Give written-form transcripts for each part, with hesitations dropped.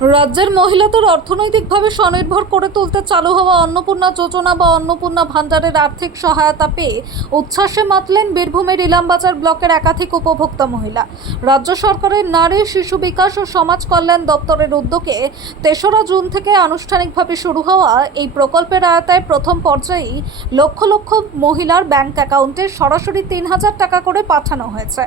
রাজ্যের মহিলাদের অর্থনৈতিকভাবে স্বনির্ভর করে তুলতে চালু হওয়া অন্নপূর্ণা যোজনা বা অন্নপূর্ণা ভাণ্ডারের আর্থিক সহায়তা পেয়ে উচ্ছ্বাসে মাতলেন বীরভূমের ইলামবাজার ব্লকের একাধিক উপভোক্তা মহিলা। রাজ্য সরকারের নারী শিশু বিকাশ ও সমাজ কল্যাণ দপ্তরের উদ্যোগে ৩রা জুন থেকে আনুষ্ঠানিকভাবে শুরু হওয়া এই প্রকল্পের আওতায় প্রথম পর্যায়েই লক্ষ লক্ষ মহিলার ব্যাংক অ্যাকাউন্টে সরাসরি ৩,০০০ টাকা করে পাঠানো হয়েছে।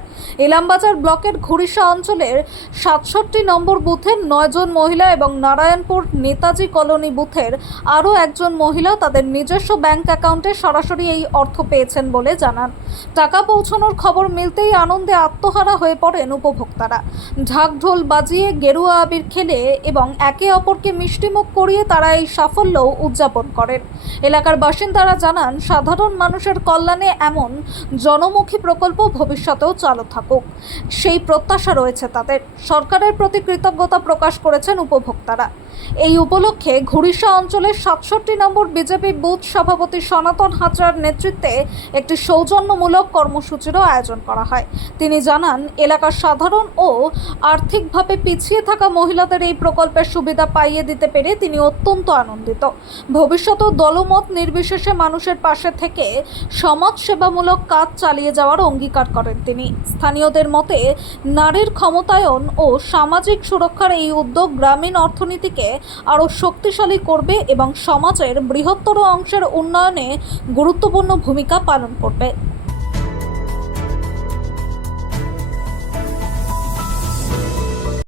ইলামবাজার ব্লকের ঘুরিশা অঞ্চলের ৬৭ নম্বর বুথের ৯ জন মহিলা এবং নারায়ণপুর নেতাজি কলোনি বুথের আরও একজন মহিলা তাদের নিজস্ব ব্যাংক অ্যাকাউন্টে সরাসরি এই অর্থ পেয়েছেন বলে জানান। টাকা পৌঁছানোর খবর মিলতেই আনন্দে আত্মহারা হয়ে পড়েন উপভোক্তারা। ঢাকঢোল বাজিয়ে গেরুয়া আবির খেলে এবং একে অপরকে মিষ্টিমুখ করিয়ে তারা এই সাফল্য উদযাপন করেন। এলাকার বাসিন্দারা জানান, সাধারণ মানুষের কল্যাণে এমন জনমুখী প্রকল্প ভবিষ্যতেও চালু থাকুক, সেই প্রত্যাশা রয়েছে তাদের। সরকারের প্রতি কৃতজ্ঞতা প্রকাশ করেছেন উপভোক্তারা। এই উপলক্ষে ঘুরিশা অঞ্চলের ৬৭ নম্বর বিজেপি বুথ সভাপতি সনাতন হাজরার নেতৃত্বে একটি সৌজন্যমূলক কর্মসূচিরও আয়োজন করা হয়। তিনি জানান, এলাকার সাধারণ ও আর্থিকভাবে পিছিয়ে থাকা মহিলাদের এই প্রকল্পের সুবিধা পাইয়ে দিতে পেরে তিনি অত্যন্ত আনন্দিত। ভবিষ্যতেও দলমত নির্বিশেষে মানুষের পাশে থেকে সমাজ সেবামূলক কাজ চালিয়ে যাওয়ার অঙ্গীকার করেন তিনি। স্থানীয়দের মতে, নারীর ক্ষমতায়ন ও সামাজিক সুরক্ষার এই উদ্যোগ গ্রামীণ অর্থনীতিকে আরও শক্তিশালী করবে এবং সমাজের বৃহত্তর অংশের উন্নয়নে গুরুত্বপূর্ণ ভূমিকা পালন করবে।